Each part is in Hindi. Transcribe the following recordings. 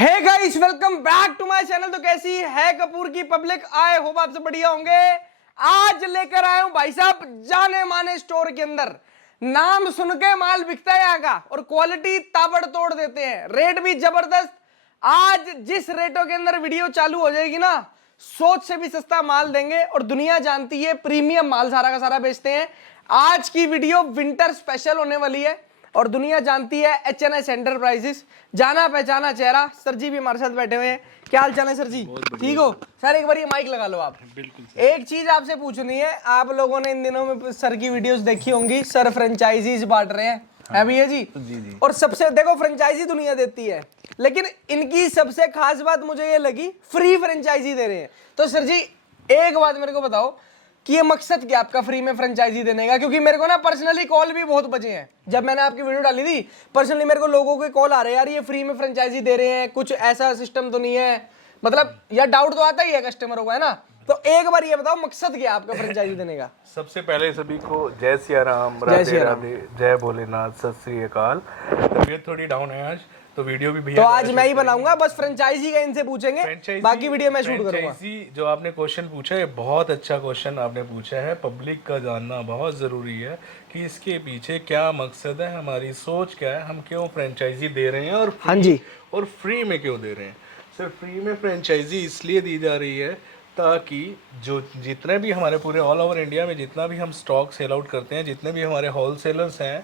Hey guys, welcome back to my channel. तो कैसी है कपूर की पब्लिक? आए होप आप सब बढ़िया होंगे। आज लेकर आया हूं भाई साहब जाने माने स्टोर के अंदर। नाम सुन के माल बिकता है यहाँ का और क्वालिटी ताबड़तोड़ देते हैं, रेट भी जबरदस्त। आज जिस रेटों के अंदर वीडियो चालू हो जाएगी ना, सोच से भी सस्ता माल देंगे और दुनिया जानती है प्रीमियम माल सारा का सारा बेचते हैं। आज की वीडियो विंटर स्पेशल होने वाली है और दुनिया जानती है एचएनएस एंटरप्राइजेस, जाना पहचाना चेहरा। सर जी भी हमारे साथ बैठे हुए हैं। क्या हाल चाल है सर जी? ठीक हो सर? एक बार ये माइक लगा लो आप। बिल्कुल। एक चीज आपसे पूछनी है, आप लोगों ने इन दिनों में सर की वीडियोस देखी होंगी, सर फ्रेंचाइजीज बांट रहे हैं। है भी है जी? जी। और सबसे देखो, फ्रेंचाइजी दुनिया देती है, लेकिन इनकी सबसे खास बात मुझे ये लगी, फ्री फ्रेंचाइजी दे रहे हैं। तो सर जी एक बात मेरे को बताओ कि ये मकसद क्या आपका फ्री में फ्रेंचाइजी देने का? क्योंकि मेरे को ना पर्सनली कॉल भी बहुत बचे हैं। जब मैंने आपकी वीडियो डाली थी, पर्सनली मेरे को लोगों के कॉल आ रहे हैं, यार ये फ्री में फ्रेंचाइजी दे रहे हैं, कुछ ऐसा सिस्टम तो नहीं है? मतलब यार डाउट तो आता ही है कस्टमरों को, है ना? तो एक बार ये बताओ मकसद क्या है आपका फ्रेंचाइजी देने का? सबसे पहले सभी को जय सिया राम, राधे राधे, जय भोलेनाथ, सत श्री अकाल। तबीयत थोड़ी डाउन है आज, तो वीडियो भी भैया तो आज मैं ही बनाऊंगा, बस फ्रेंचाइजी का इनसे पूछेंगे, बाकी वीडियो मैं शूट करूंगा। जो आपने क्वेश्चन पूछा है, बहुत अच्छा क्वेश्चन आपने पूछा है। पब्लिक का जानना बहुत ज़रूरी है कि इसके पीछे क्या मकसद है, हमारी सोच क्या है, हम क्यों फ्रेंचाइजी दे रहे हैं और हाँ जी, और फ्री में क्यों दे रहे हैं। सिर्फ फ्री में फ्रेंचाइजी इसलिए दी जा रही है ताकि जो जितने भी हमारे पूरे ऑल ओवर इंडिया में जितना भी हम स्टॉक सेल आउट करते हैं, जितने भी हमारे होलसेलर्स हैं,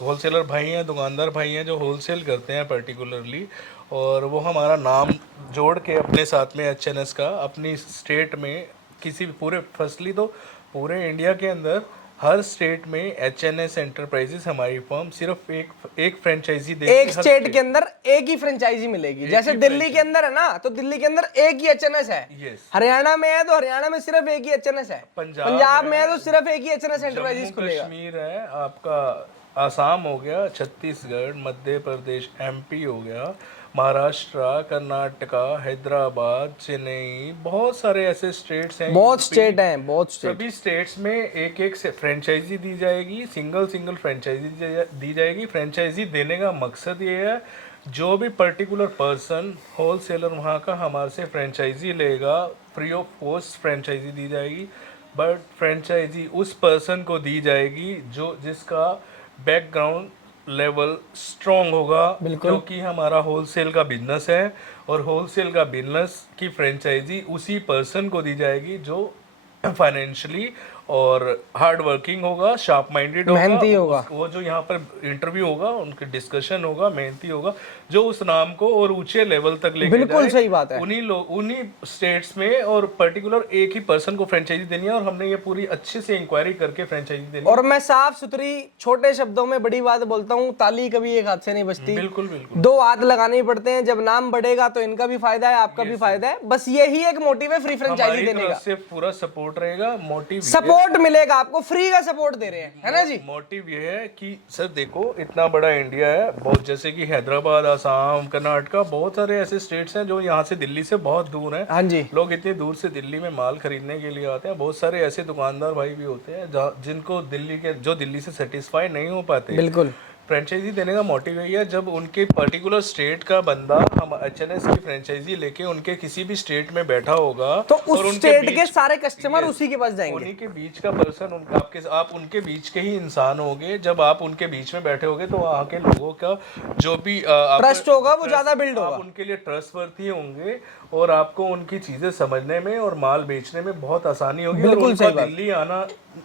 होलसेलर भाई हैं, दुकानदार भाई हैं जो होलसेल करते हैं पर्टिकुलरली, और वो हमारा नाम जोड़ के अपने साथ में एचएनएस का अपनी स्टेट में किसी भी पूरे फर्स्टली तो पूरे इंडिया के अंदर हर स्टेट में एचएनएस एंटरप्राइजेस हमारी फर्म सिर्फ एक फ्रेंचाइजी देगी। एक स्टेट के अंदर एक ही फ्रेंचाइजी मिलेगी। जैसे दिल्ली के अंदर है ना, तो दिल्ली के अंदर एक ही एचएनएस है। हरियाणा में है तो हरियाणा में सिर्फ एक ही एचएनएस है। पंजाब में है तो सिर्फ एक ही एचएनएस एंटरप्राइजेस खुलेगा। कश्मीर है आपका, आसाम हो गया, छत्तीसगढ़, मध्य प्रदेश, एमपी हो गया, महाराष्ट्र, कर्नाटका, हैदराबाद, चेन्नई, बहुत सारे ऐसे स्टेट्स हैं, बहुत स्टेट हैं, बहुत स्टेट। सभी स्टेट्स में एक एक से फ्रेंचाइजी दी जाएगी, सिंगल फ्रेंचाइजी दी जाएगी। फ्रेंचाइजी देने का मकसद ये है, जो भी पर्टिकुलर पर्सन होलसेलर वहाँ का हमारे से फ्रेंचाइजी लेगा, फ्री ऑफ कॉस्ट फ्रेंचाइजी दी जाएगी। बट फ्रेंचाइजी उस पर्सन को दी जाएगी जो जिसका बैकग्राउंड लेवल स्ट्रॉन्ग होगा, क्योंकि हमारा होलसेल का बिजनेस है और होलसेल का बिजनेस की फ्रेंचाइजी उसी पर्सन को दी जाएगी जो फाइनेंशियली और हार्ड वर्किंग होगा, शार्प माइंडेड होगा, मेहनती होगा। वो जो यहाँ पर इंटरव्यू होगा, उनके डिस्कशन होगा, मेहनती होगा, जो उस नाम को और ऊंचे लेवल तक लेके बिल्कुल सही बात है। उन्हीं स्टेट्स में और पर्टिकुलर एक ही पर्सन को फ्रेंचाइजी देनी है। और हमने ये पूरी अच्छे से इंक्वायरी करके फ्रेंचाइजी देनी है। और मैं साफ सुथरी छोटे शब्दों में बड़ी बात बोलता हूँ, ताली कभी एक हाथ से नहीं बजती। बिल्कुल बिल्कुल, दो हाथ लगाने ही पड़ते हैं। जब नाम बढ़ेगा तो इनका भी फायदा है, आपका भी फायदा है। बस यही एक मोटिव है फ्री फ्रेंचाइजी देने का। पूरा सपोर्ट रहेगा, मोटिव सपोर्ट मिलेगा आपको, फ्री का सपोर्ट दे रहे हैं, है ना जी? मोटिव ये है कि सर देखो, इतना बड़ा इंडिया है, बहुत जैसे कि हैदराबाद, आसाम, कर्नाटका, बहुत सारे ऐसे स्टेट्स हैं जो यहाँ से दिल्ली से बहुत दूर हैं। हाँ जी, लोग इतने दूर से दिल्ली में माल खरीदने के लिए आते हैं। बहुत सारे ऐसे दुकानदार भाई भी होते हैं जिनको दिल्ली से सेटिस्फाई नहीं हो पाते। बिल्कुल। फ्रेंचाइजी देने का मोटिव यही है, जब उनके पर्टिकुलर स्टेट का बंदा हम एचएनएस की फ्रेंचाइजी लेके उनके किसी भी स्टेट में बैठा होगा तो उस स्टेट के सारे कस्टमर उसी के पास जाएंगे। उन्हीं के बीच का पर्सन आप उनके बीच के ही इंसान होगे। जब आप उनके बीच में बैठे होगे तो वहाँ के लोगों का जो भी ट्रस्ट होगा वो ज्यादा बिल्ड होगा, आप उनके लिए ट्रस्टवर्थी होंगे और आपको उनकी चीजें समझने में और माल बेचने में बहुत आसानी होगी। बिल्कुल सही बात। दिल्ली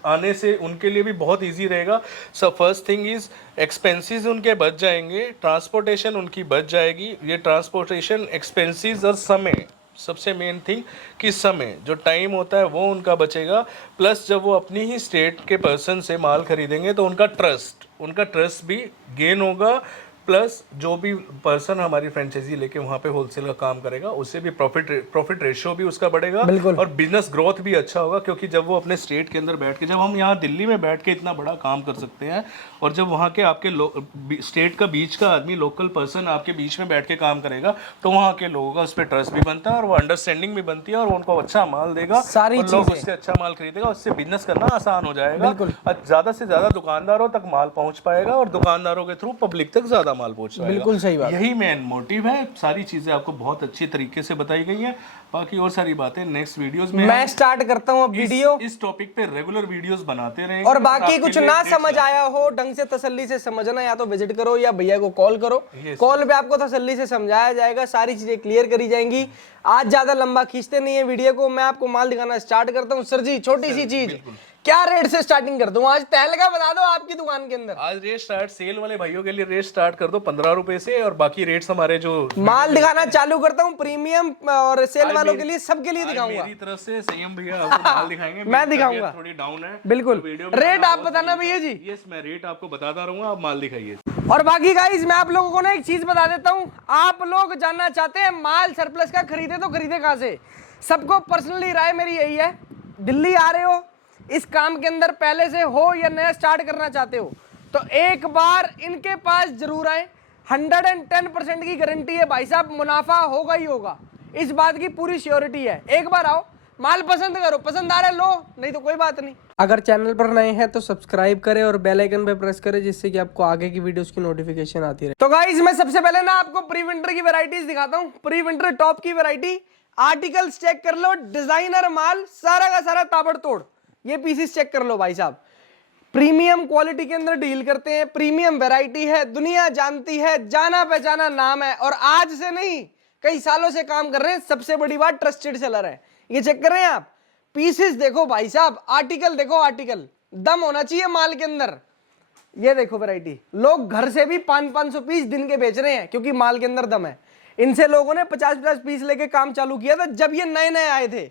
आने से उनके लिए भी बहुत इजी रहेगा। So first thing is expenses उनके बच जाएंगे, ट्रांसपोर्टेशन उनकी बच जाएगी। ये ट्रांसपोर्टेशन एक्सपेंसेस और समय, सबसे मेन थिंग कि समय, जो टाइम होता है वो उनका बचेगा। प्लस जब वो अपनी ही स्टेट के पर्सन से माल खरीदेंगे तो उनका ट्रस्ट भी गेन होगा। प्लस जो भी पर्सन हमारी फ्रेंचाइजी लेके वहाँ पे होलसेल का काम करेगा, उससे भी प्रॉफिट रेशियो भी उसका बढ़ेगा और बिजनेस ग्रोथ भी अच्छा होगा। क्योंकि जब वो अपने स्टेट के अंदर बैठ के, जब हम यहाँ दिल्ली में बैठ के इतना बड़ा काम कर सकते हैं, और जब वहाँ के आपके स्टेट का बीच का आदमी, लोकल पर्सन आपके बीच में बैठ के काम करेगा, तो वहाँ के लोगों का उस पर ट्रस्ट भी बनता है और वो अंडरस्टैंडिंग भी बनती है और उनको अच्छा माल देगा, सारी लोग उससे अच्छा माल खरीदेगा, उससे बिजनेस करना आसान हो जाएगा। ज्यादा से ज्यादा दुकानदारों तक माल पहुंच पाएगा और दुकानदारों के थ्रू पब्लिक तक ज्यादा सारा माल पहुंच जाएगा। बिल्कुल सही बात। यही मेन मोटिव है। सारी चीजें आपको बहुत अच्छी तरीके से बताई गई हैं। बाकी और सारी बातें नेक्स्ट वीडियोस में मैं स्टार्ट करता हूँ अब वीडियो। इस टॉपिक पे रेगुलर वीडियोस बनाते रहेंगे। और बाकी आपके कुछ लिए ना next समझ आया हो, ढंग से तसल्ली से समझना, या तो विजिट करो या भैया को कॉल करो। कॉल पे आपको तसल्ली से समझाया जाएगा, सारी चीजें क्लियर करी जाएंगी। आज ज्यादा लंबा खींचते नहीं है वीडियो को, मैं आपको माल दिखाना स्टार्ट करता हूँ। सर जी, छोटी सी चीज, क्या रेट से स्टार्टिंग कर दूं? आज तहलका बता दो आपकी दुकान के अंदर। आज रेट स्टार्ट, सेल वाले भाइयों के लिए रेट स्टार्ट कर दो 15 रुपए से, और बाकी रेट्स हमारे जो माल दिखाना चालू करता हूँ। प्रीमियम और सेल वालों के लिए, सबके लिए दिखाऊंगा। मेरी तरफ से संयम भैया आपको माल दिखाएंगे। मैं दिखाऊंगा। थोड़ी डाउन है बिल्कुल। रेट आप बताना भैया जी। यस, मैं रेट आपको बताता रहूंगा, आप माल दिखाइए। और बाकी गाइस, मैं आप लोगों को ना एक चीज बता देता हूँ। आप लोग जानना चाहते हैं माल सरप्लस का खरीदे तो खरीदे कहां से? सबको पर्सनली राय मेरी यही है, दिल्ली आ रहे हो, इस काम के अंदर पहले से हो या नया स्टार्ट करना चाहते हो, तो एक बार इनके पास जरूर आए। 110% की गारंटी है भाई साहब, मुनाफा होगा ही होगा, इस बात की पूरी श्योरिटी है। एक बार आओ, माल पसंद करो, पसंद आ रहा है लो, नहीं तो कोई बात नहीं। अगर चैनल पर नए हैं तो सब्सक्राइब करें और बेल आइकन पे प्रेस करें, जिससे कि आपको आगे की वीडियोस की नोटिफिकेशन आती रहे। तो गाइस, मैं सबसे पहले ना आपको प्री विंटर की वैरायटीज दिखाता हूँ। प्री विंटर टॉप की वैरायटी, आर्टिकल्स चेक कर लो, डिजाइनर माल सारा का सारा ताबड़तोड़। ये पीसेस चेक कर लो भाई साहब, प्रीमियम क्वालिटी के अंदर डील करते हैं, प्रीमियम वैरायटी है, दुनिया जानती है, जाना पहचाना नाम है, और आज से नहीं कई सालों से काम कर रहे हैं। सबसे बड़ी बात, ट्रस्टेड सेलर है। ये चेक कर रहे हैं आप, पीसेस देखो भाई साहब, आर्टिकल देखो, आर्टिकल दम होना चाहिए माल के अंदर। ये देखो वैरायटी, लोग घर से भी 500-500 पीस दिन के बेच रहे हैं, क्योंकि माल के अंदर दम है। इनसे लोगों ने 50-50 पीस लेके काम चालू किया था जब ये नए नए आए थे।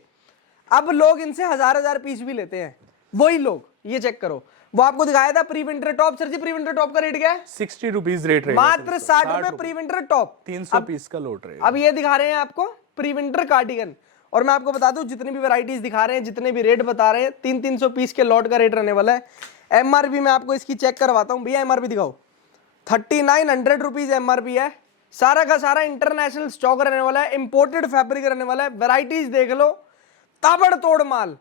अब लोग इनसे 1000-1000 पीस भी लेते हैं, वही लोग। ये चेक करो, वो आपको दिखाया था प्री विंटर टॉप। सर जी, प्री विंटर टॉप का रेट क्या है? 60 रुपीज रेट रहेगा, मात्र 60 रुपए प्री विंटर टॉप, 300 पीस का लोट रहेगा। अब ये दिखा रहे हैं आपको प्री विंटर कार्डिगन। और मैं आपको बता दूं, जितनी भी वैरायटीज दिखा रहे हैं, जितने भी रेट बता रहे हैं, 300-300 पीस के लॉट का रेट रहने वाला है। एमआरपी मैं आपको इसकी चेक करवाता हूं। भैया एमआरपी दिखाओ, 3900 रुपीज एमआरपी है। सारा का सारा इंटरनेशनल स्टॉक रहने वाला है, इंपोर्टेड फैब्रिक रहने वाला है। वैरायटीज देख लो, ताबड़तोड़ माल।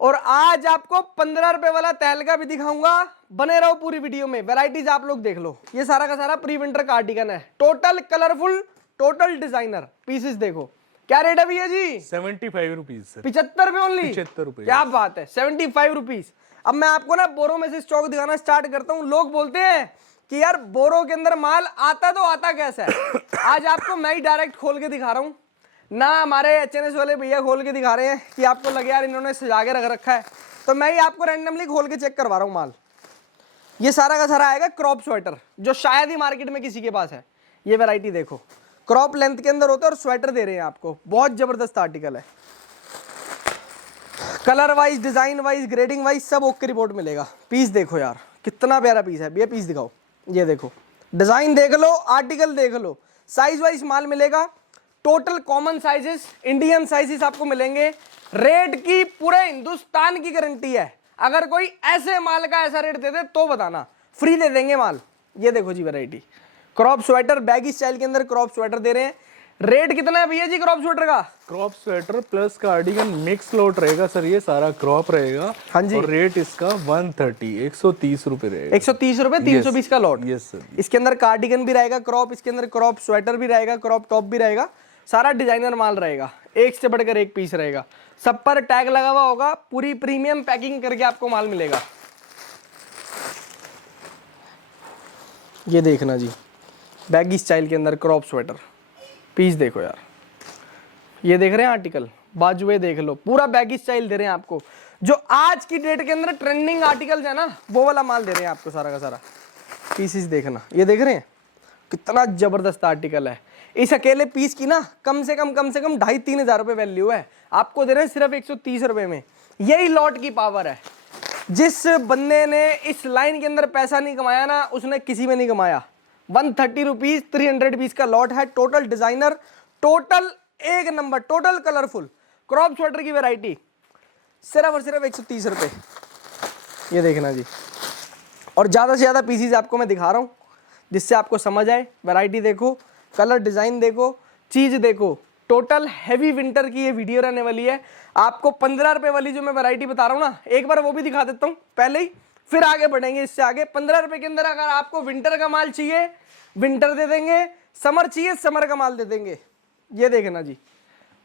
और आज आपको 15 रुपए वाला तहलका भी दिखाऊंगा, बने रहो पूरी वीडियो में। वैरायटीज आप लोग देख लो, ये सारा का सारा प्री विंटर कार्डिगन है, total colourful, total designer. Pieces देखो, क्या रेट है भैया जी? 75 रुपीज सर। 75 रुपए ओनली? 75 रुपए। क्या बात है, 75 रुपीज। अब मैं आपको ना बोरो में से स्टॉक दिखाना स्टार्ट करता हूँ। लोग बोलते हैं कि यार बोरो के अंदर माल आता तो आता कैसा है? आज आपको मैं ही डायरेक्ट खोल के दिखा रहा हूँ ना, हमारे एचएनएस वाले भैया खोल के दिखा रहे हैं कि आपको लगे यार इन्होंने सजा के रख रखा है, तो मैं ही आपको रैंडमली खोल के चेक करवा रहा हूँ माल। ये सारा का सारा आएगा क्रॉप स्वेटर, जो शायद ही मार्केट में किसी के पास है। ये वैरायटी देखो, क्रॉप लेंथ के अंदर होता है और स्वेटर दे रहे हैं आपको, बहुत जबरदस्त आर्टिकल है। Colour wise, design wise, grading wise सब ओके रिपोर्ट मिलेगा। पीस देखो यार, कितना प्यारा पीस है। ये पीस दिखाओ, ये देखो, डिजाइन देख लो, आर्टिकल देख लो, साइज वाइज माल मिलेगा। Total common sizes, Indian sizes आपको मिलेंगे। रेट की पूरे हिंदुस्तान की गारंटी है। अगर कोई ऐसे माल का ऐसा रेट दे दे तो बताना, फ्री दे देंगे माल। ये देखो जी variety, crop sweater, baggy style के अंदर क्रॉप स्वेटर दे रहे हैं। रेट कितना है भैया जी क्रॉप स्वेटर का? Crop sweater plus cardigan mix lot रहेगा सर, ये सारा क्रॉप रहेगा। हाँ जी। और रेट इसका 130 रुपए रहेगा। 130 रुपए 320 का लॉट। Yes sir. इसके अंदर कार्डिगन भी रहेगा क्रॉप, इसके अंदर क्रॉप स्वेटर भी रहेगा, क्रॉप टॉप भी रहेगा, सारा डिजाइनर माल रहेगा, एक से बढ़कर एक पीस रहेगा। सब पर टैग लगा हुआ होगा, पूरी प्रीमियम पैकिंग करके आपको माल मिलेगा। ये देखना जी, बैगी स्टाइल के अंदर क्रॉप स्वेटर, पीस देखो यार। ये देख रहे हैं आर्टिकल, बाजुए देख लो, पूरा बैगी स्टाइल दे रहे हैं आपको। जो आज की डेट के अंदर ट्रेंडिंग आर्टिकल्स है ना, वो वाला माल दे रहे हैं आपको सारा का सारा। पीसेस देखना, ये देख रहे हैं कितना जबरदस्त आर्टिकल है। इस अकेले पीस की ना कम से कम 2,500-3,000 हज़ार रुपए वैल्यू है, आपको दे रहे हैं सिर्फ 130 रुपए में। यही लॉट की पावर है। जिस बंदे ने इस लाइन के अंदर पैसा नहीं कमाया ना, उसने किसी में नहीं कमाया। 130 रुपीज 300 पीस का लॉट है, टोटल डिजाइनर, टोटल एक number, total colourful crop sweater की वैरायटी, सिर्फ और सिर्फ 130 रुपए। ये देखना जी, और ज़्यादा से ज़्यादा पीसीज आपको मैं दिखा रहा हूँ जिससे आपको समझ आए। वैरायटी देखो, कलर डिज़ाइन देखो, चीज़ देखो। टोटल हैवी विंटर की ये वीडियो रहने वाली है। आपको 15 रुपए वाली जो मैं वैरायटी बता रहा हूँ ना, एक बार वो भी दिखा देता हूँ पहले ही, फिर आगे बढ़ेंगे इससे आगे। 15 रुपए के अंदर अगर आपको विंटर का माल चाहिए विंटर दे देंगे, समर चाहिए समर का माल दे देंगे। ये देखना जी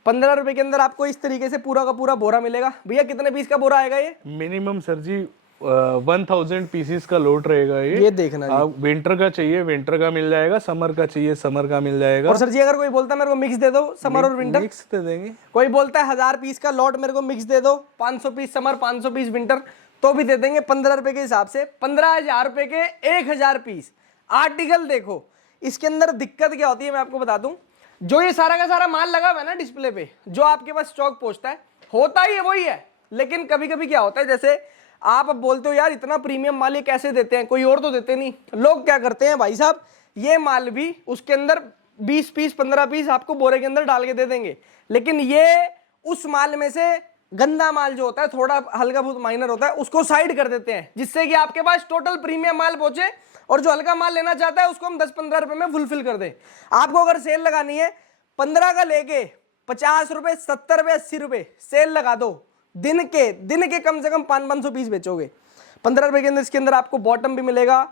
15 रुपए के अंदर आपको इस तरीके से पूरा का पूरा बोरा मिलेगा। भैया कितने पीस का बोरा आएगा ये? मिनिमम सर जी 1000 पीसीस का लोट रहेगा ये देखना जी। आप विंटर का चाहिए विंटर का मिल जाएगा, समर का चाहिए समर का मिल जाएगा। और सर जी अगर कोई बोलता है मेरे को मिक्स दे दो समर और विंटर, मिक्स दे देंगे। कोई बोलता है 1000 पीस का लॉट मेरे को मिक्स दे दो, 500 पीस समर 500 पीस विंटर, तो भी दे देंगे 15 रुपए के हिसाब से। 15,000 रुपए के 1000 पीस आर्टिकल। देखो इसके अंदर दिक्कत क्या होती है मैं आपको बता दूं, जो ये सारा का सारा माल लगा हुआ है ना डिस्प्ले पे, जो आपके पास स्टॉक पहुंचता है होता ही है वही है, लेकिन कभी कभी क्या होता है, जैसे आप अब बोलते हो यार इतना प्रीमियम माल ये कैसे देते हैं, कोई और तो देते नहीं। लोग क्या करते हैं भाई साहब, ये माल भी उसके अंदर 20 पीस 15 पीस आपको बोरे के अंदर डाल के दे देंगे, लेकिन ये उस माल में से गंदा माल जो होता है थोड़ा हल्का बहुत माइनर होता है उसको साइड कर देते हैं, जिससे कि आपके पास टोटल प्रीमियम माल पहुंचे और जो हल्का माल लेना चाहता है उसको हम 10-15 रुपए में फुलफिल कर दें। आपको अगर सेल लगानी है 15 का लेके 50 रुपए 70 रुपए 80 रुपए सेल लगा दो, दिन के कम से कम 500 पीस बेचोगे। 15 रुपए के अंदर इसके अंदर आपको बॉटम भी मिलेगा,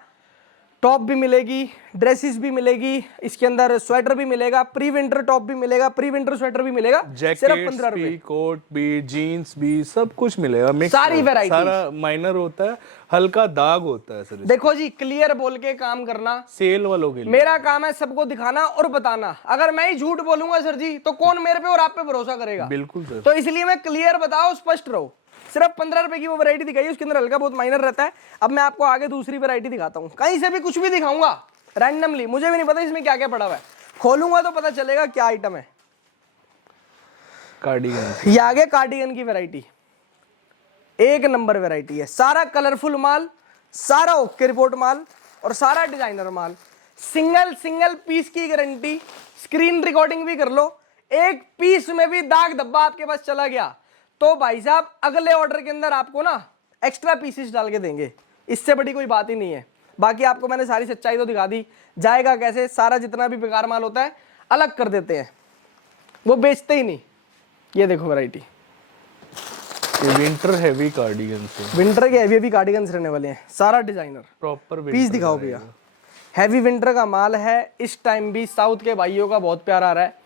टॉप भी मिलेगी, ड्रेसेस भी मिलेगी, इसके अंदर स्वेटर भी मिलेगा, प्री विंटर टॉप भी मिलेगा, प्री विंटर स्वेटर भी मिलेगा, सिर्फ 15 रुपए। कोट भी जीन्स भी सब कुछ मिलेगा, मिक्स सारी वैरायटी, सारा माइनर होता है, हल्का दाग होता है सर। देखो जी क्लियर बोल के काम करना सेल वालों के लिए मेरा काम है, सबको दिखाना और बताना। अगर मैं ही झूठ बोलूंगा सर जी तो कौन मेरे पे और आप पे भरोसा करेगा? बिल्कुल सर। तो इसलिए मैं क्लियर बताओ, स्पष्ट रहो। सिर्फ 15 रुपए की वो वैरायटी दिखाई, उसके अंदर हल्का बहुत माइनर रहता है। अब मैं आपको आगे दूसरी वैरायटी दिखाता हूँ, कहीं से भी कुछ भी दिखाऊंगा रैंडमली, मुझे भी नहीं पता इसमें क्या क्या पड़ा हुआ है, खोलूंगा तो पता चलेगा क्या आइटम है। कार्डिगन, ये आगे कार्डिगन की वैरायटी, एक नंबर वैरायटी है, सारा कलरफुल माल, सारा ओके रिपोर्ट माल और सारा डिजाइनर माल। सिंगल पीस की गारंटी, स्क्रीन रिकॉर्डिंग भी कर लो, एक पीस में भी दाग धब्बा आपके पास चला गया तो भाई साहब अगले ऑर्डर के अंदर आपको ना एक्स्ट्रा पीसेस डाल के देंगे, इससे बड़ी कोई बात ही नहीं है। बाकी आपको मैंने सारी सच्चाई तो दिखा दी, जाएगा कैसे, सारा जितना भी बेकार माल होता है अलग कर देते हैं, वो बेचते ही नहीं। ये देखो वैरायटी, विंटर हैवी कार्डिगन से, विंटर के हैवी कार्डिगन रहने वाले हैं, सारा डिजाइनर। प्रॉपर पीस दिखाओ भैया, हैवी विंटर का माल है। इस टाइम भी साउथ के भाइयों का बहुत प्यार आ रहा है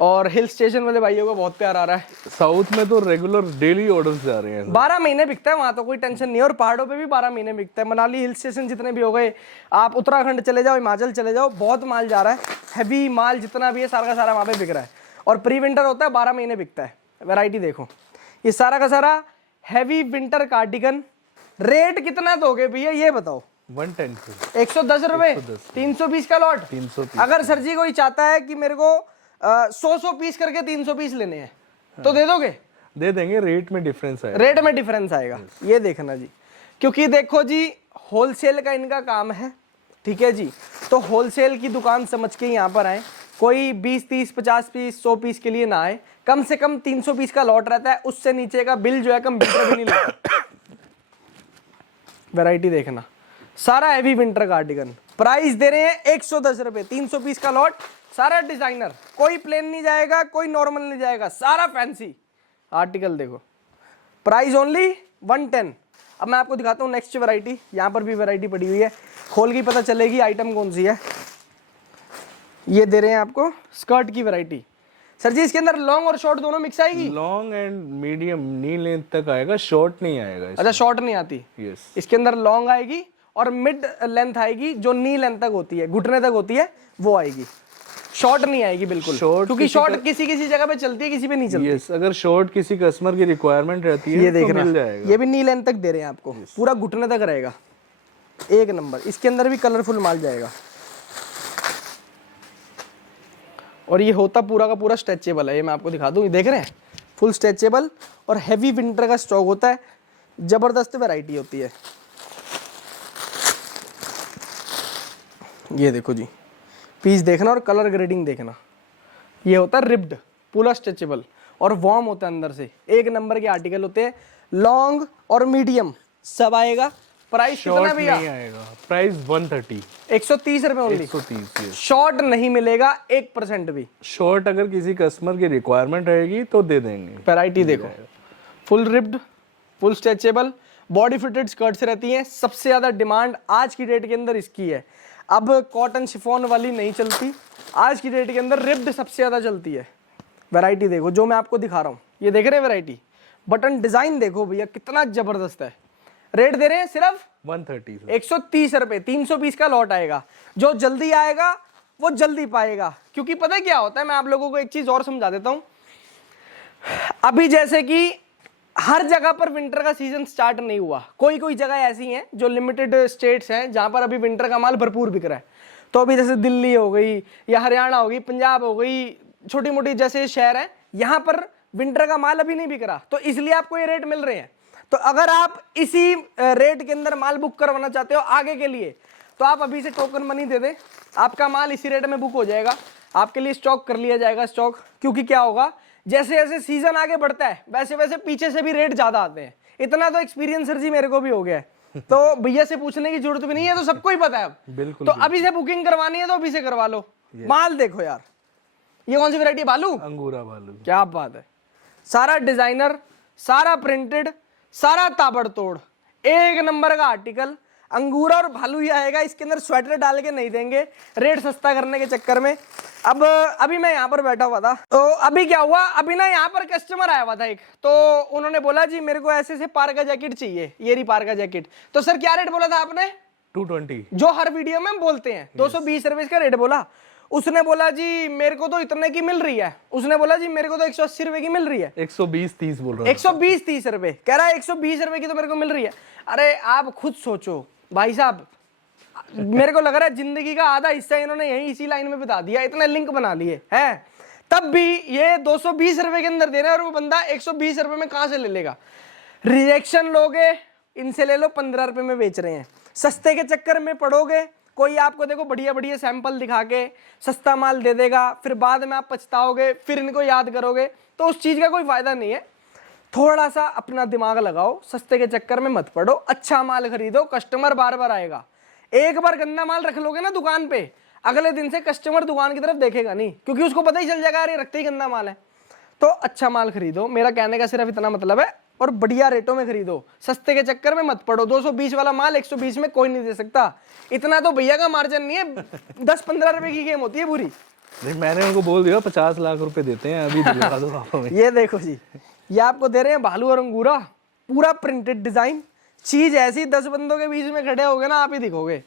और हिल स्टेशन वाले भाइयों का बहुत प्यार आ रहा है। साउथ में तो रेगुलर डेली ऑर्डर्स जा रहे हैं, 12 महीने बिकता है वहां, तो कोई टेंशन नहीं है। और पहाड़ों पे भी 12 महीने बिकता है। मनाली हिल स्टेशन जितने भी हो गए, आप उत्तराखंड चले जाओ, हिमाचल चले जाओ, बहुत माल जा रहा है। हैवी माल जितना भी है सारा का सारा वहां पे बिक रहा है। और प्री विंटर होता है 12 महीने बिकता है। वैरायटी देखो, ये सारा का सारा हैवी विंटर कार्डिगन। रेट कितना दोगे भैया ये बताओ? 110 110 रुपए, 320 का लॉट। 300 अगर सर जी कोई चाहता है कि मेरे को 100 पीस करके 300 पीस लेने हैं तो दे दोगे? दे देंगे, रेट में डिफरेंस आएगा। रेट में डिफरेंस आएगा, ये देखना जी, क्योंकि देखो जी होलसेल का इनका काम है, ठीक है जी। तो होलसेल की दुकान समझ के यहाँ पर आए, कोई 20 30 50 पीस 100 पीस के लिए ना आए। कम से कम 300 पीस का लॉट रहता है, उससे नीचे का बिल जो है कंप्यूटर भी नहीं लेता। वैरायटी देखना, सारा हैवी विंटर कार्डिगन, प्राइस दे रहे हैं 110 रुपए, 300 पीस का लॉट, सारा डिजाइनर, कोई प्लेन नहीं जाएगा, कोई नॉर्मल नहीं जाएगा, सारा फैंसी आर्टिकल। देखो प्राइस ओनली 110। अब मैं आपको दिखाता हूँ नेक्स्ट वैरायटी। यहाँ पर भी वैरायटी पड़ी हुई है, खोल के पता चलेगी आइटम कौन सी है। ये दे रहे हैं आपको स्कर्ट की वैरायटी। सर जी इसके अंदर लॉन्ग और शॉर्ट दोनों मिक्स आएगी? Long and medium, knee length तक आएगा, शॉर्ट नहीं आएगा। अच्छा शॉर्ट नहीं आती? यस। इसके अंदर लॉन्ग आएगी और मिड लेंथ आएगी, जो नी लेंथ तक होती है, घुटने तक होती है, वो आएगी। शॉर्ट नहीं आएगी बिल्कुल, क्योंकि शॉर्ट किसी किसी जगह पे चलती है, किसी पे नहीं चलती। यस, अगर शॉर्ट किसी कस्टमर की रिक्वायरमेंट रहती है ये तो देखना, मिल जाएगा। ये भी नी लेंथ तक दे रहे हैं आपको, पूरा घुटने तक रहेगा, एक नंबर। इसके अंदर भी कलरफुल माल जाएगा और ये होता पूरा का पूरा स्ट्रेचेबल है। ये मैं आपको दिखा दूं, ये देख रहे हैं, फुल स्ट्रेचेबल और हैवी विंटर का स्टॉक होता है, जबरदस्त वैरायटी होती है। ये देखो जी, पीस देखना और कलर ग्रेडिंग देखना। ये होता है रिब्ड, पूरा स्ट्रेचेबल और वार्म होता है अंदर से, एक नंबर के आर्टिकल होते हैं। लॉन्ग और मीडियम सब आएगा। प्राइस कितना भैया? नहीं आएगा, प्राइस 130, 130 रुपए ओनली। 130। शॉर्ट नहीं मिलेगा 1% भी। शॉर्ट अगर किसी कस्टमर की रिक्वायरमेंट रहेगी तो दे देंगे। वैरायटी देखो, full ribbed, full stretchable, body fitted skirts रहती हैं, सबसे ज़्यादा डिमांड आज की डेट के अंदर इसकी है। अब कॉटन शिफॉन वाली नहीं चलती, आज की डेट के अंदर रिब्ड सबसे ज़्यादा चलती है। वैरायटी देखो जो मैं आपको दिखा रहा हूँ, ये देख रहे हैं वैरायटी, बटन डिज़ाइन देखो भैया कितना ज़बरदस्त है। रेट दे रहे हैं सिर्फ 130 130 रुपये, 300 पीस का लॉट आएगा। जो जल्दी आएगा वो जल्दी पाएगा, क्योंकि पता है क्या होता है, मैं आप लोगों को एक चीज़ और समझा देता हूँ। अभी जैसे कि हर जगह पर विंटर का सीजन स्टार्ट नहीं हुआ, कोई कोई जगह ऐसी हैं जो लिमिटेड स्टेट्स हैं जहां पर अभी विंटर का माल भरपूर बिक रहा है। तो अभी जैसे दिल्ली हो गई या हरियाणा हो गई, पंजाब हो गई, छोटी मोटी जैसे शहर हैं, यहाँ पर विंटर का माल अभी नहीं बिक रहा, तो इसलिए आपको ये रेट मिल रहे हैं। तो अगर आप इसी रेट के अंदर माल बुक करवाना चाहते हो आगे के लिए, तो आप अभी से टोकन मनी दे दें, आपका माल इसी रेट में बुक हो जाएगा, आपके लिए स्टॉक कर लिया जाएगा स्टॉक। क्योंकि क्या होगा, जैसे जैसे सीजन आगे बढ़ता है वैसे वैसे पीछे से भी रेट ज्यादा आते हैं। इतना तो एक्सपीरियंस सर जी मेरे को भी हो गया है, तो भैया से पूछने की जरूरत भी नहीं है, तो सबको ही पता है अब। बिल्कुल, तो अभी से बुकिंग करवानी है तो अभी से करवा लो। माल देखो यार, ये कौन सी वैरायटी, भालू, अंगूरा भालू, क्या बात है। सारा डिजाइनर, सारा प्रिंटेड, सारा ताबड़तोड़, एक नंबर का आर्टिकल। अंगूरा और भालू ही आएगा, इसके अंदर स्वेटर डाल के नहीं देंगे रेट सस्ता करने के चक्कर में। अब अभी मैं यहाँ पर बैठा हुआ था, तो अभी क्या हुआ, अभी ना यहाँ पर कस्टमर आया हुआ था एक, तो उन्होंने बोला जी मेरे को ऐसे से पार्का जैकेट चाहिए, ये रही पार्का जैकेट। तो सर क्या रेट बोला था आपने? 220, जो हर वीडियो में हम बोलते हैं 220 रुपए का रेट बोला। उसने बोला जी मेरे को तो इतने की मिल रही है, उसने बोला जी मेरे को तो 180 रुपए की मिल रही है। 120-30 बोल रहा हूँ। 120-30 रुपए कह रहा है, 120 रुपए की तो मेरे को मिल रही है। अरे आप खुद सोचो भाई साहब, मेरे को लग रहा है जिंदगी का आधा हिस्सा इन्होंने यही इसी लाइन में बता दिया, इतने लिंक बना लिए हैं, तब भी ये 220 रुपए के अंदर दे रहे हैं, और वो बंदा 120 रुपए में कहां से ले लेगा। रिजेक्शन लोगे, इनसे ले लो, 15 रुपए में बेच रहे हैं। सस्ते के चक्कर में पड़ोगे, कोई आपको देखो बढ़िया बढ़िया सैंपल दिखा के सस्ता माल दे देगा, फिर बाद में आप पछताओगे, फिर इनको याद करोगे, तो उस चीज का कोई फायदा नहीं है। थोड़ा सा अपना दिमाग लगाओ, सस्ते के चक्कर में मत पड़ो, अच्छा माल खरीदो, कस्टमर बार बार आएगा। एक बार गंदा माल रख लोगे ना दुकान पे, अगले दिन से कस्टमर दुकान की तरफ देखेगा नहीं, क्योंकि उसको पता ही चल जाएगा अरे रखते ही गंदा माल है। तो अच्छा माल खरीदो, मेरा कहने का सिर्फ इतना मतलब है, और बढ़िया रेटों में खरीदो, सस्ते के चक्कर में मत पड़ो। 220 वाला माल 120 में कोई नहीं दे सकता, इतना तो भैया का मार्जिन नहीं है, 10-15 रुपए की गेम होती है पूरी। नहीं, मैंने उनको बोल दिया 50 लाख रुपए देते हैं, अभी दिलवा दो आप हमें। ये देखो जी, ये आपको दे रहे हैं भालू और अंगूरा, पूरा प्रिंटेड डिजाइन, चीज ऐसी 10 बंदों के बीच में खड़े होगे ना आप ही दिखोगे।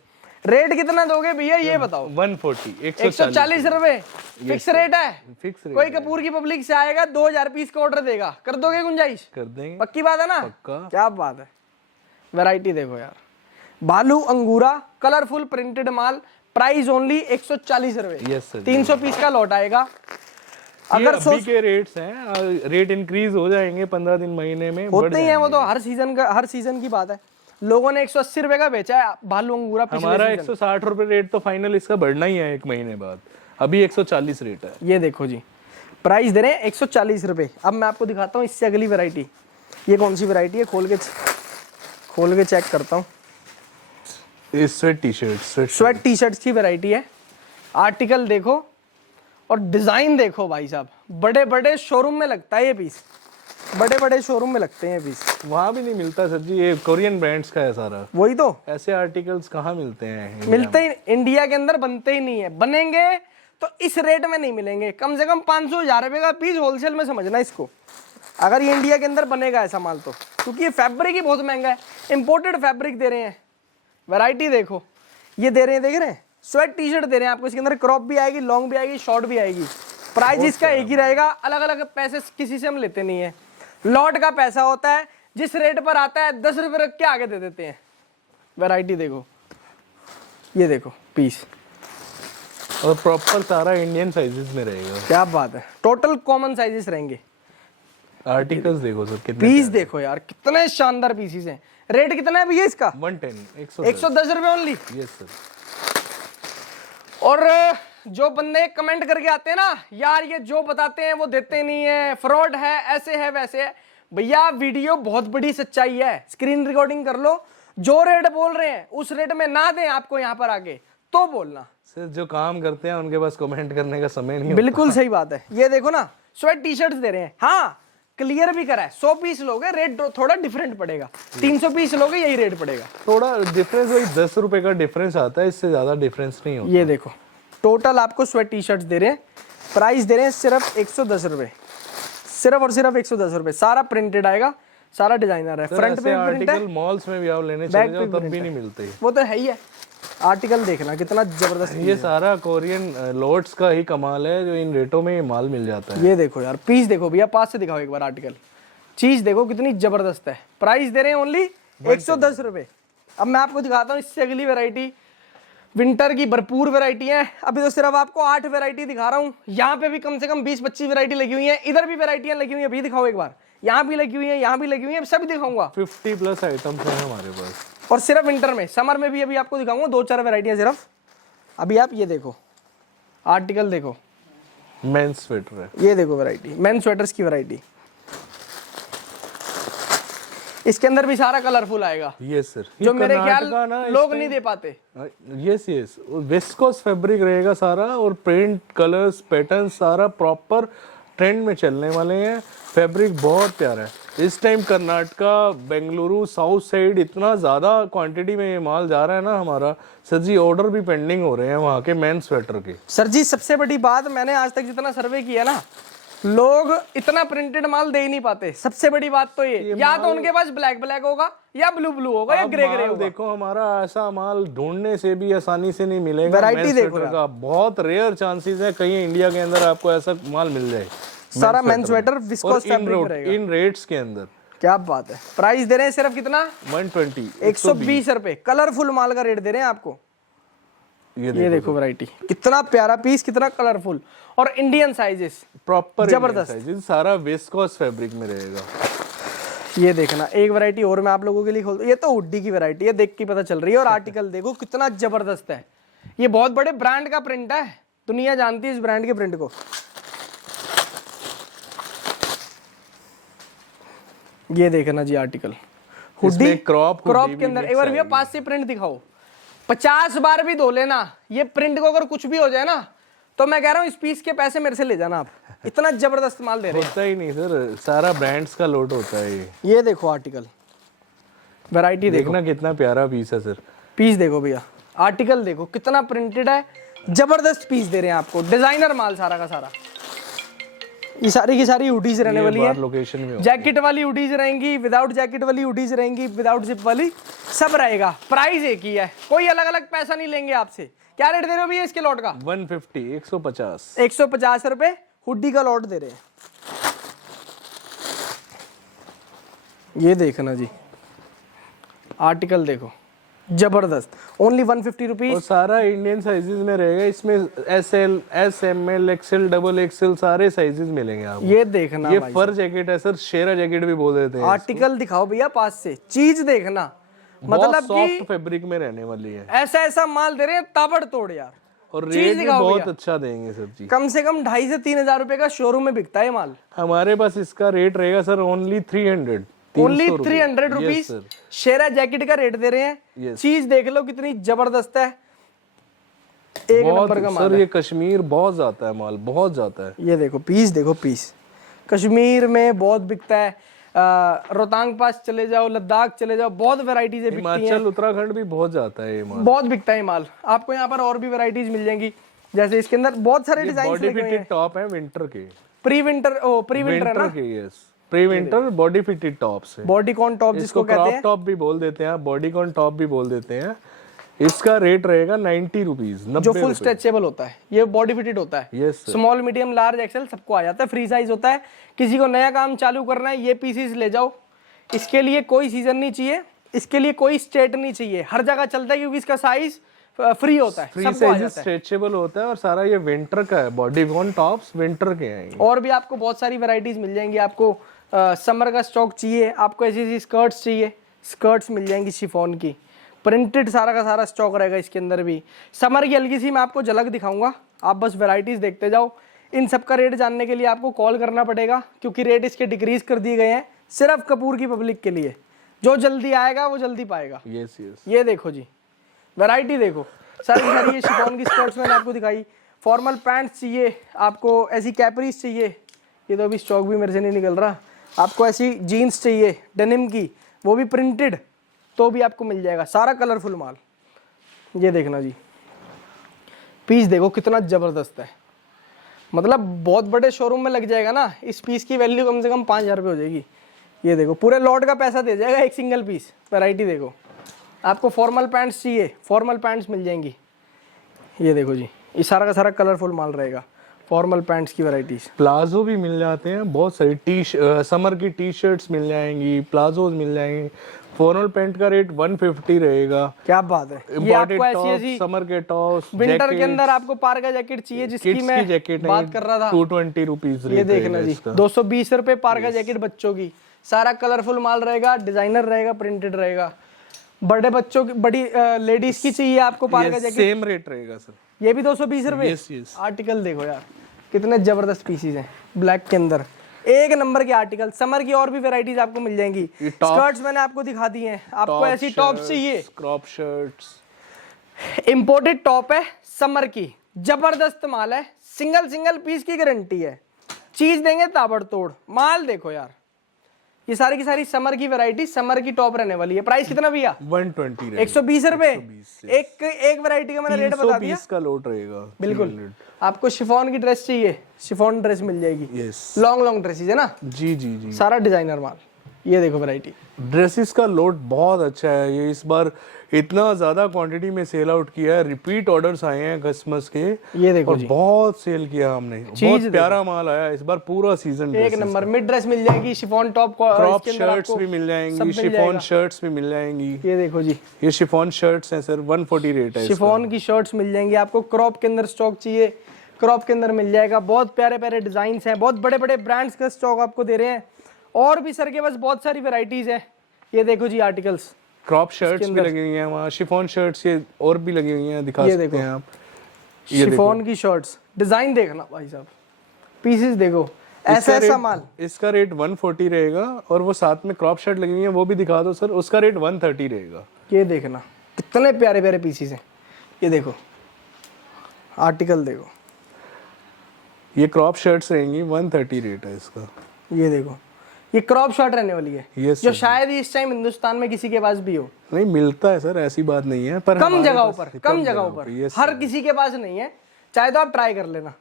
रेट कितना दोगे भैया ये बताओ? 140, 140 रुपए फिक्स रेट है। फिक्स रेट कोई कपूर की पब्लिक से आएगा 2000 पीस का ऑर्डर देगा, कर दोगे गुंजाइश? कर देंगे, पक्की बात है ना? पक्का। क्या बात है। वैरायटी देखो यार, भालू अंगूरा कलरफुल प्रिंटेड माल, प्राइस ओनली 140 रुपए। यस सर, 300 पीस का लॉट आएगा। अगर अभी के रेट्स हैं, रेट इंक्रीज हो जाएंगे 15 दिन महीने में, होते ही हैं वो तो, हर सीजन की बात है। लोगों ने 180 रुपए का बेचा है भालू अंगूरा, हमारा 160 रुपए रेट तो फाइनल इसका बढ़ना ही है 1 महीने बाद, अभी 140 रेट है। ये देखो जी, प्राइस दे रहे हैं 140 रुपए। अब मैं आपको दिखाता हूँ इससे अगली वैरायटी, ये कौन सी वैरायटी है, खोल के चेक करता हूँ। स्वेट टी शर्ट्स की वैरायटी है। आर्टिकल देखो और डिजाइन देखो भाई साहब, बड़े बड़े शोरूम में लगता है ये पीस, बड़े बड़े शोरूम में लगते हैं पीस। वहाँ भी नहीं मिलता सर जी, ये कोरियन ब्रांड्स का है सारा। वही तो, ऐसे आर्टिकल्स कहाँ मिलते हैं? मिलते ही इंडिया के अंदर बनते ही नहीं है, बनेंगे तो इस रेट में नहीं मिलेंगे। कम से कम 500-1000 रुपए का पीस होलसेल में समझना इसको, अगर ये इंडिया के अंदर बनेगा ऐसा माल तो, क्योंकि ये फैब्रिक ही बहुत महंगा है, इंपोर्टेड फैब्रिक दे रहे हैं। वैरायटी देखो, ये दे रहे हैं, देख रहे हैं, स्वेट टी शर्ट दे रहे हैं आपको, इसके अंदर क्रॉप भी आएगी, लॉन्ग भी आएगी, शॉर्ट भी आएगी। प्राइस इसका एक ही रहेगा, अलग अलग पैसे किसी से हम लेते नहीं है। लॉट का पैसा होता है, जिस रेट पर आता है 10 रुपए रख के आगे दे देते हैं। वैरायटी देखो, ये देखो पीस, और प्रॉपर सारा इंडियन साइजेस में रहेगा। क्या बात है, टोटल कॉमन साइजेस रहेंगे। आर्टिकल्स देखो सर, कितने पीस देखो यार, कितने शानदार पीसेस हैं। रेट कितना है भैया इसका? 110 रुपए ओनली। Yes sir. और जो बंदे कमेंट करके आते हैं ना, यार ये जो बताते हैं वो देते नहीं है, फ्रॉड है, ऐसे है वैसे है, भैया वीडियो बहुत बड़ी सच्चाई है, स्क्रीन रिकॉर्डिंग कर लो, जो रेट बोल रहे हैं उस रेट में ना दें आपको यहाँ पर आके तो बोलना। सर जो काम करते हैं उनके पास कमेंट करने का समय नहीं बिल्कुल सही बात है। ये देखो ना, स्वेट टी शर्ट्स दे रहे हैं, हाँ क्लियर भी करा है। 100 पीस लोगे रेट थोड़ा डिफरेंट पड़ेगा, 300 पीस लोगे यही रेट पड़ेगा। थोड़ा डिफरेंस वही 10 रुपए का डिफरेंस आता है, इससे ज्यादा डिफरेंस नहीं होता। ये देखो टोटल आपको स्वेट टी शर्ट्स दे रहे हैं, प्राइस दे रहे हैं सिर्फ 110 रुपए, सिर्फ और सिर्फ 110 रुपए। सारा प्रिंटेड आएगा, सारा डिजाइनर है, फ्रंट पे भी प्रिंट है, आर्टिकल मॉल्स में भी आप लेने चले जाओ तब भी नहीं मिलते। वो तो है ही है। आर्टिकल देखना कितना जबरदस्त, ये सारा कोरियन लोट्स का ही कमाल है, जो इन रेटों में ये माल मिल जाता है। ये देखो यार पीस देखो भैया, पास से दिखाओ एक बार आर्टिकल, चीज देखो कितनी जबरदस्त है। प्राइस दे रहे हैं ओनली 110 रुपए। अब मैं आपको दिखाता हूँ इससे अगली वैरायटी, विंटर की भरपूर वैरायटी है। अभी तो सिर्फ आपको 8 वैरायटी दिखा रहा हूँ, यहाँ पे भी कम से कम 20-25 वैरायटी लगी हुई है, इधर भी वैरायटियां लगी हुई है, अभी दिखाओ एक बार, यहाँ भी लगी हुई है, यहाँ भी लगी हुई है, सब दिखाऊंगा। 50 प्लस आइटम्स हैं हमारे पास, और सिर्फ विंटर में, समर में भी अभी आपको दिखाऊंगा 2-4 वैरायटियां सिर्फ। अभी आप ये देखो आर्टिकल देखो, मेंस स्वेटर है, ये देखो वैरायटी, मेन स्वेटर्स की वैरायटी, इसके अंदर भी सारा कलरफुल आएगा। यस सर, जो मेरे ख्याल लोग नहीं दे पाते। यस यस, विस्कोस फैब्रिक रहेगा सारा, और प्रिंट, कलर्स, पैटर्न सारा प्रॉपर ट्रेंड में चलने वाले हैं। फैब्रिक बहुत प्यारा है। इस time Karnataka, Bengaluru, south side इतना ज़्यादा क्वांटिटी में ये माल जा रहा है ना हमारा सर जी, ऑर्डर भी पेंडिंग हो रहे हैं वहाँ के मेन स्वेटर के। सर जी सबसे बड़ी बात, मैंने आज तक जितना सर्वे किया ना, लोग इतना प्रिंटेड माल दे ही नहीं पाते। सबसे बड़ी बात तो ये या तो उनके पास ब्लैक होगा, या ब्लू होगा, या ग्रे होगा। देखो हमारा ऐसा माल ढूंढने से भी आसानी से नहीं मिलेगा। वैरायटी देखो का बहुत रेयर चांसेस है कहीं इंडिया के अंदर आपको ऐसा माल मिल जाए। सारा मेन स्वेटर विस्कोस फैब्रिक रहेगा, इन रेट्स के अंदर। क्या बात है। प्राइस दे रहे हैं सिर्फ कितना, 120 रुपए। कलरफुल माल का रेट दे रहे हैं आपको। ये देखो वैरायटी, कितना प्यारा पीस, कितना कलरफुल, और इंडियन साइजेस प्रॉपर जबरदस्त। सारा विस्कोस फैब्रिक में रहेगा। ये देखना एक वैरायटी और मैं आप लोगों के लिए खोल, ये तो हुडी की वैरायटी है, देख के पता चल रही है। और आर्टिकल देखो कितना जबरदस्त है, ये बहुत बड़े ब्रांड का प्रिंट है, दुनिया जानती है इस ब्रांड के प्रिंट को। ये देखना जी आर्टिकल, हुडी क्रॉप के अंदर। एक बार भैया पास से प्रिंट दिखाओ, 50 बार भी धो लेना, ये प्रिंट को अगर कुछ भी हो जाए ना, तो मैं कह रहा हूँ इस पीस के पैसे मेरे से ले जाना आप, इतना जबरदस्त माल दे रहे हैं। होता ही नहीं सर, सारा ब्रांड्स का लोट होता है ये देखो आर्टिकल, वैरायटी देखना कितना प्यारा पीस है सर। पीस देखो भैया, आर्टिकल देखो कितना प्रिंटेड है, जबरदस्त पीस दे रहे हैं आपको, डिजाइनर माल सारा का सारा। ये सारी की सारी हुडीज रहने वाली है, लोकेशन में जैकेट वाली हुडीज रहेंगी, विदाउट जैकेट वाली हुडीज रहेंगी, विदाउट जिप वाली, सब रहेगा। प्राइस एक ही है, कोई अलग अलग पैसा नहीं लेंगे आपसे। क्या रेट दे रहे हो भैया इसके लॉट का? 150 150 रुपए हुडी का लॉट दे रहे हैं। ये देखना जी आर्टिकल देखो, जबरदस्त, ओनली 150 रुपीज। और सारा इंडियन साइजेस में रहेगा, इसमें SL, SML, XL, XXL सारे साइजेस मिलेंगे आपको। ये देखना, ये फर जैकेट है सर, शेरा जैकेट भी बोल देते हैं। आर्टिकल दिखाओ भैया पास से, चीज देखना, मतलब सॉफ्ट फैब्रिक में रहने वाली है। ऐसा माल दे रहे हैं ताबड़तोड़ यार, और रेट भी बहुत अच्छा देंगे सर जी। कम से कम 2,500 से 3,000 रुपए का शोरूम में बिकता है माल, हमारे पास इसका रेट रहेगा सर ओनली 300 रुपीज। शेरा जैकेट का रेट दे रहे हैं। चीज देख लो कितनी जबरदस्त है, एक नंबर का माल सर। ये कश्मीर बहुत जाता है माल, बहुत जाता है। ये देखो पीस, देखो पीस कश्मीर में बहुत बिकता है। रोहतांग पास चले जाओ, लद्दाख चले जाओ, बहुत वैरायटीज बिकती हैं। हिमाचल, उत्तराखंड भी बहुत जाता है ये माल, बहुत बिकता है माल। आपको यहाँ पर और भी वैरायटीज मिल जाएंगी, जैसे इसके अंदर बहुत सारे डिजाइन बॉडी फिटेड टॉप है विंटर के, प्री विंटर है ना, yes pre winter body fitted tops है। बॉडीकॉन टॉप जिसको कहते हैं, टॉप भी बोल देते हैं, बॉडीकॉन टॉप भी बोल देते हैं। इसका रेट रहेगा 90 रुपीज, जो फुल स्ट्रेचेबल होता है, ये बॉडी फिटेड होता है। Yes, small, medium, large, XL सबको आ जाता है, फ्री साइज होता है। किसी को नया काम चालू करना है, ये पीसीस ले जाओ। इसके लिए कोई सीजन नहीं चाहिए, इसके लिए कोई स्टेट नहीं चाहिए, हर जगह चलता है, क्योंकि इसका साइज फ्री होता है, फ्री साइज स्ट्रेचेबल होता है। और सारा ये विंटर का है, बॉडीकॉन टॉप्स विंटर के हैं। और भी आपको बहुत सारी वैरायटीज मिल जाएंगी। आपको समर का स्टॉक चाहिए, आपको ऐसी स्कर्ट्स चाहिए, स्कर्ट्स मिल जाएंगी शिफॉन की, प्रिंटेड सारा का सारा स्टॉक रहेगा इसके अंदर भी। समर की हल्की सी मैं आपको झलक दिखाऊंगा, आप बस वैरायटीज देखते जाओ। इन सब का रेट जानने के लिए आपको कॉल करना पड़ेगा, क्योंकि रेट इसके डिक्रीज कर दिए गए हैं सिर्फ कपूर की पब्लिक के लिए। जो जल्दी आएगा वो जल्दी पाएगा। यस यस, ये देखो जी वैरायटी देखो, सारी ये शिफॉन की स्कर्ट्स मैंने आपको दिखाई। फॉर्मल पैंट्स चाहिए आपको, ऐसी कैपरीज चाहिए, ये तो अभी स्टॉक भी मेरे से नहीं निकल रहा, आपको ऐसी जीन्स चाहिए डेनिम की, वो भी प्रिंटेड, तो भी आपको मिल जाएगा, सारा कलरफुल माल। ये देखना जी, पीस देखो कितना जबरदस्त है, मतलब बहुत बड़े शोरूम में लग जाएगा ना, इस पीस की वैल्यू कम से कम 5,000 रुपये हो जाएगी। ये देखो पूरे लॉट का पैसा दे जाएगा एक सिंगल पीस। वैरायटी देखो, आपको फॉर्मल पैंट्स चाहिए, फॉर्मल पैंट्स मिल जाएंगी। ये देखो जी, ये सारा का सारा कलरफुल माल रहेगा, फॉर्मल पैंट्स की वैरायटीज। प्लाजो भी मिल जाते हैं बहुत सारी, समर की टी शर्ट्स मिल जाएंगी, प्लाजोज मिल जाएंगे। फॉर्मल पैंट का रेट 150 रहेगा। क्या बात है, ये आपको ऐसी ऐसी समर के टॉप्स, विंटर के अंदर आपको पार्का जैकेट चाहिए, जिसकी मैं बात कर रहा था, 220 रुपीज। ये देखना जी, 220 रुपए पार्का जैकेट बच्चों की, सारा कलरफुल माल रहेगा, डिजाइनर रहेगा, प्रिंटेड रहेगा। बड़े बच्चों की, बड़ी लेडीज की चाहिए आपको पार्का जैकेट, सेम रेट रहेगा सर, ये भी 220 रुपए। आर्टिकल देखो यार कितने जबरदस्त पीसीज हैं, ब्लैक के अंदर एक नंबर के आर्टिकल। समर की और भी वैरायटीज आपको मिल जाएंगी। स्कर्ट्स मैंने आपको दिखा दी हैं, आपको ऐसी टॉप चाहिए, क्रॉप शर्ट्स, इंपोर्टेड टॉप है समर की, जबरदस्त माल है, सिंगल सिंगल पीस की गारंटी है, चीज देंगे ताबड़तोड़। माल देखो यार, ये सारी की सारी समर की वैरायटी, समर की टॉप रहने वाली है। प्राइस कितना भैया? 120 120 रुपए। एक वैरायटी का मैंने रेट बता दिया, 320 का लोट रहेगा। बिल्कुल। आपको शिफॉन की ड्रेस चाहिए, शिफॉन ड्रेस मिल जाएगी। यस, लॉन्ग ड्रेसेस है ना, जी जी जी, सारा डिजाइनर माल। ये देखो वैरायटी, ड्रेसेस का लोड बहुत अच्छा है। ये इस बार इतना ज्यादा क्वांटिटी में सेल आउट किया है, रिपीट ऑर्डर्स आए हैं कस्टमर्स के। ये देखो और जी, बहुत सेल किया हमने, बहुत प्यारा माल आया इस बार पूरा सीजन। एक नंबर मिड ड्रेस मिल जाएगी, शिफॉन टॉप, क्रॉप शर्ट्स भी मिल जाएंगी, शिफॉन शर्ट्स भी मिल जाएंगी। ये देखो जी, ये शिफॉन शर्ट्स हैं सर, 140 रेट है। शिफॉन की शर्ट्स मिल जाएंगी आपको। क्रॉप के अंदर स्टॉक चाहिए, क्रॉप के अंदर मिल जाएगा। बहुत प्यारे प्यारे डिजाइन हैं, बहुत बड़े बड़े ब्रांड्स का स्टॉक आपको दे रहे हैं। और भी सर के पास बहुत सारी वैरायटीज है। ये देखो जी आर्टिकल्स, क्रॉप शर्ट्स भी लगी हुई हैं वहाँ, शिफॉन शर्ट्स ये और भी लगी हुई हैं, दिखा सकते हैं आप। शिफॉन की शर्ट्स, डिजाइन देखना भाई साहब, पीसेस देखो, ऐसा माल। इसका रेट 140 रहेगा, और वो साथ में क्रॉप शर्ट लगी हुई है वो भी दिखा दो सर, उसका रेट 130 रहेगा। ये देखना कितने प्यारे प्यारे पीसेस हैं। ये देखो आर्टिकल देखो, ये क्रॉप शर्ट्स रहेंगी, 130 रेट है इसका। ये देखो, ये क्रॉप शर्ट रहने वाली है, yes, जो शायद ही इस टाइम हिंदुस्तान में किसी के पास भी हो। नहीं मिलता है सर, ऐसी बात नहीं है, पर कम जगहों पर हर किसी के पास नहीं है, चाहे तो आप ट्राई कर लेना।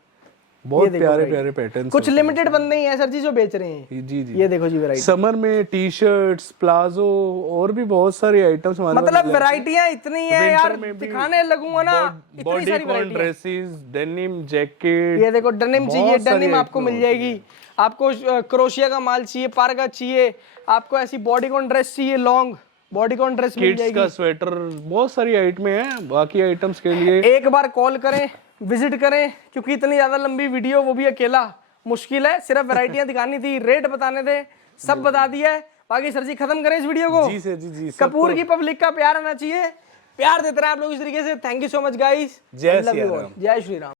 बहुत प्यारे प्यारे पैटर्न, कुछ लिमिटेड बंदे ही हैं सर जी जो बेच रहे हैं। जी जी, ये देखो जी वैरायटी, समर में टी शर्ट्स, प्लाजो और भी बहुत सारे आइटम्स, मतलब वैरायटियां इतनी है यार, दिखाने लगूंगा ना, इतनी सारी बॉडीकॉन ड्रेसेस, डेनिम जैकेट। ये देखो डेनिम चाहिए, डेनिम आपको मिल जाएगी। आपको क्रोशिया का माल चाहिए, पार्का चाहिए, आपको ऐसी बॉडीकॉन ड्रेस चाहिए, लॉन्ग बॉडीकॉन ड्रेस मिल जाएगी। किड्स का स्वेटर, बहुत सारी आइटमें हैं। बाकी आइटम्स के लिए एक बार कॉल करें, विजिट करें, क्योंकि इतनी ज्यादा लंबी वीडियो वो भी अकेला मुश्किल है। सिर्फ वैरायटियां दिखानी थी, रेट बताने थे, सब बता दिया है। बाकी सर जी खत्म करें इस वीडियो को। जी सर, जी कपूर की पब्लिक का प्यार आना चाहिए, प्यार देते रहे आप लोग इस तरीके से। Thank you so much guys, जय श्री राम। जय श्री राम।